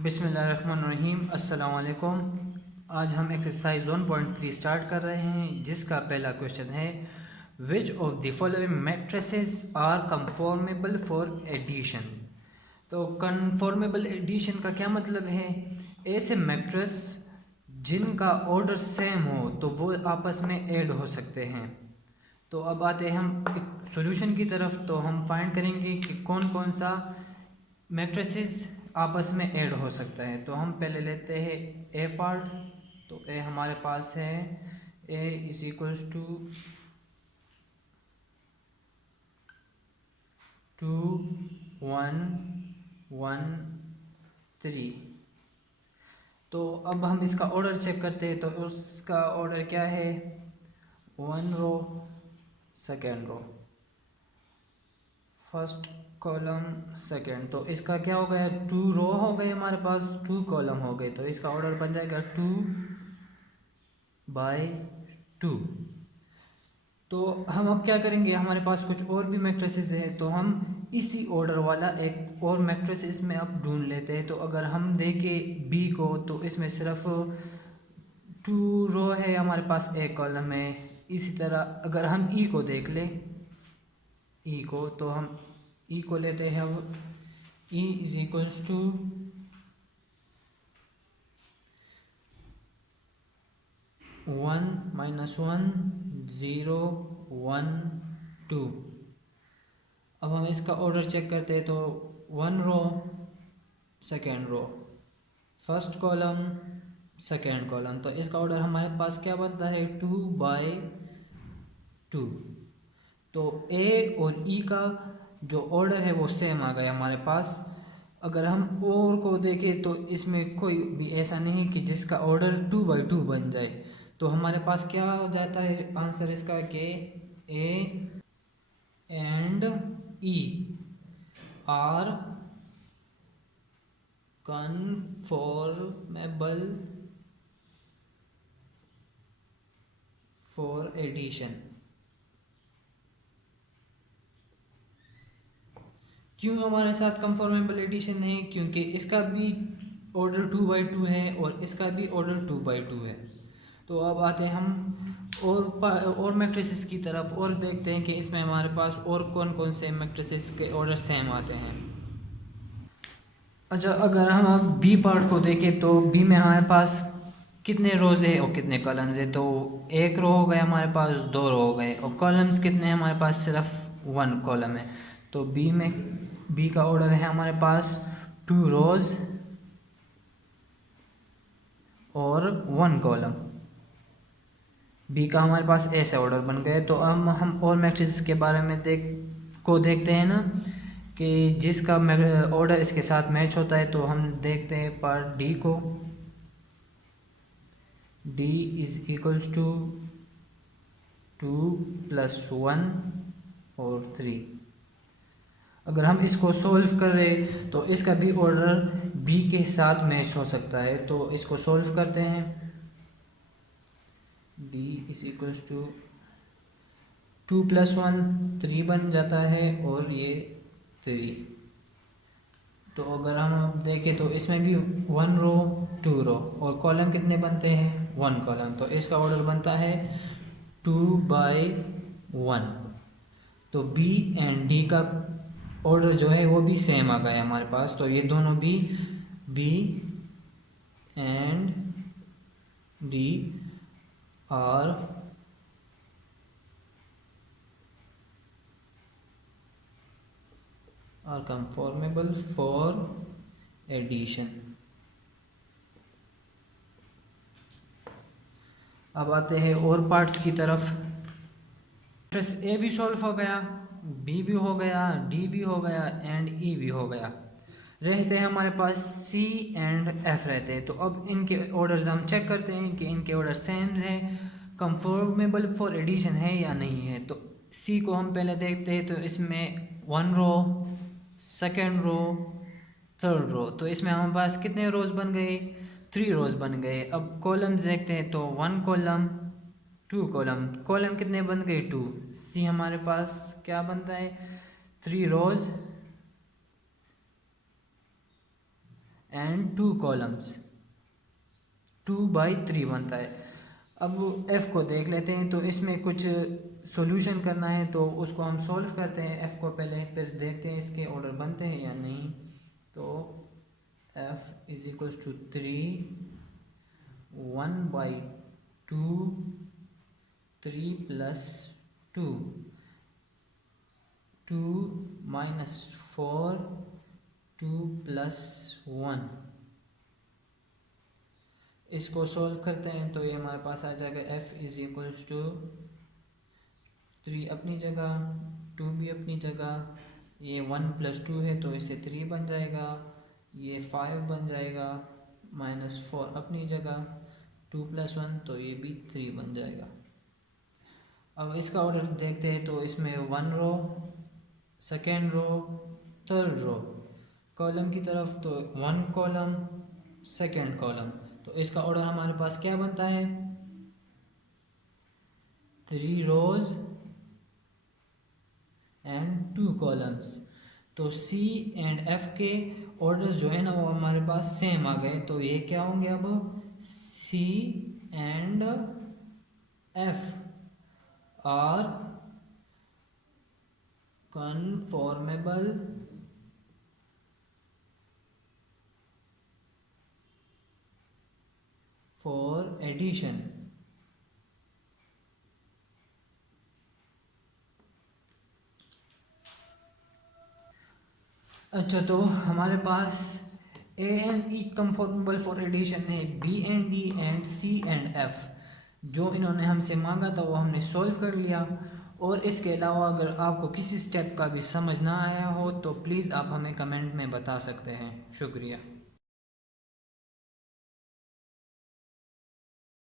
बिस्मिल्लाहिर्रहमानिर्रहीम। अस्सलाम वालेकुम। आज हम एक्सरसाइज 1.3 स्टार्ट कर रहे हैं, जिसका पहला क्वेश्चन है which of the following matrices are conformable for addition. तो कंफॉर्मेबल एडिशन का क्या मतलब है? ऐसे मैट्रिस जिनका ऑर्डर सेम हो तो वो आपस में ऐड हो सकते हैं। तो अब आते हैं हम एक सॉल्यूशन की तरफ। तो हम फाइंड करेंगे कि कौन कौन सा मैट्रिसेस आपस में ऐड हो सकता है। तो हम पहले लेते हैं ए पार्ट। तो ए हमारे पास है ए इज इक्वल्स टू 2 1 1 3। तो अब हम इसका ऑर्डर चेक करते हैं। तो उसका ऑर्डर क्या है? 1 row, second row, first column, second. तो इसका क्या हो गया? 2 रो हो गए हमारे पास, 2 कॉलम हो गए। तो इसका ऑर्डर बन जाएगा 2/2। तो हम अब क्या करेंगे, हमारे पास कुछ और भी मैट्रिसेस है, तो हम इसी ऑर्डर वाला एक और मैट्रिस इसमें अब ढूंढ लेते हैं। तो अगर हम देखें बी को, तो इसमें सिर्फ 2 रो है हमारे पास, एक कॉलम है। इसी तरह अगर हम ई को देख लें, ई को, तो हम ई को लेते हैं। अब ई इज इक्वल्स टू 1 -1 0 1 2। अब हम इसका ऑर्डर चेक करते हैं। तो 1 row, second row, first column, second column. तो इसका ऑर्डर हमारे पास क्या बनता है? 2/2। तो ए और ई का जो ऑर्डर है वो सेम आ गया हमारे पास। अगर हम और को देखें तो इसमें कोई भी ऐसा नहीं कि जिसका ऑर्डर 2/2 बन जाए। तो हमारे पास क्या हो जाता है आंसर इसका कि a and e are conformable for addition. क्यों हमारे साथ कंफॉर्मेबल एडिशन है? क्योंकि इसका भी ऑर्डर 2/2 है और इसका भी ऑर्डर 2/2 है। तो अब आते हैं हम और मैट्रिसेस की तरफ और देखते हैं कि इसमें हमारे पास और कौन कौन से मैट्रिसेस के ऑर्डर सेम आते हैं। अच्छा, अगर हम अब बी पार्ट को देखें तो बी में हमारे पास कितने रोज है और कितने कॉलम्स है? तो एक रो हो गए हमारे पास, 2 रो हो गए, और कॉलम्स कितने हैं हमारे पास? सिर्फ 1 कॉलम है। तो बी का ऑर्डर है हमारे पास 2 रोज और 1 कॉलम। बी का हमारे पास ऐसे ऑर्डर बन गए। तो अब हम और मैट्रिक्स के बारे में देखते हैं ना, कि जिसका ऑर्डर इसके साथ मैच होता है। तो हम देखते हैं पार्ट डी को। डी इज इक्वल्स टू 2 + 1 और 3। अगर हम इसको सॉल्व करें तो इसका भी ऑर्डर बी के साथ मैच हो सकता है। तो इसको सॉल्व करते हैं। डी इज इक्वल्स टू 2 + 1 3 बन जाता है, और ये 3। तो अगर हम अब देखें तो इसमें भी 1 रो 2 रो, और कॉलम कितने बनते हैं? 1 कॉलम। तो इसका ऑर्डर बनता है 2/1। तो बी एंड डी का ऑर्डर जो है वो भी सेम आ गया हमारे पास। तो ये दोनों भी b and d are conformable for addition. अब आते हैं और पार्ट्स की तरफ। मैट्रिक्स ए भी सॉल्व हो गया, बी भी हो गया, डी भी हो गया, एंड ई भी हो गया। रहते हैं हमारे पास सी एंड एफ रहते हैं। तो अब इनके ऑर्डर्स हम चेक करते हैं कि इनके ऑर्डर सेम है, कंफॉर्मेबल फॉर एडिशन है या नहीं है। तो सी को हम पहले देखते हैं। तो इसमें 1 रो, सेकेंड रो, थर्ड रो। तो इसमें हमारे पास कितने रोज बन गए? 3 रोज बन गए। अब कॉलम्स देखते हैं। तो 1 कॉलम, 2 कॉलम, कॉलम कितने बन गए? 2। सी हमारे पास क्या बनता है? 3 रोज एंड 2 कॉलम्स, 2/3 बनता है। अब f को देख लेते हैं, तो इसमें कुछ सॉल्यूशन करना है तो उसको हम सॉल्व करते हैं f को पहले, फिर देखते हैं इसके ऑर्डर बनते हैं या नहीं। तो f is equals to 3, 1/2, 3 plus 2, 2 minus 4, 2 plus 1। इसको सॉल्व करते हैं तो ये हमारे पास आ जाएगा f इज इक्वल्स टू 3 अपनी जगह, 2 भी अपनी जगह, ये 1 प्लस 2 है तो इसे 3 बन जाएगा, ये 5 बन जाएगा, -4 अपनी जगह, 2 प्लस 1 तो ये भी 3 बन जाएगा। अब इसका ऑर्डर देखते हैं तो इसमें 1 row, second row, third row, column की तरफ तो 1 कॉलम, सेकेंड कॉलम, तो इसका ऑर्डर हमारे पास क्या बनता है, 3 रोज एंड 2 कॉलम्स। तो C एंड F के ऑर्डर्स जो है ना वो हमारे पास सेम आ गए, तो ये क्या होंगे अब, C and F are conformable for addition. अच्छा, तो हमारे पास A and E conformable for addition है, B and D and C and F जो इन्होंने हमसे मांगा था वो हमने सॉल्व कर लिया। और इसके अलावा अगर आपको किसी स्टेप का भी समझ ना आया हो तो प्लीज़ आप हमें कमेंट में बता सकते हैं। शुक्रिया।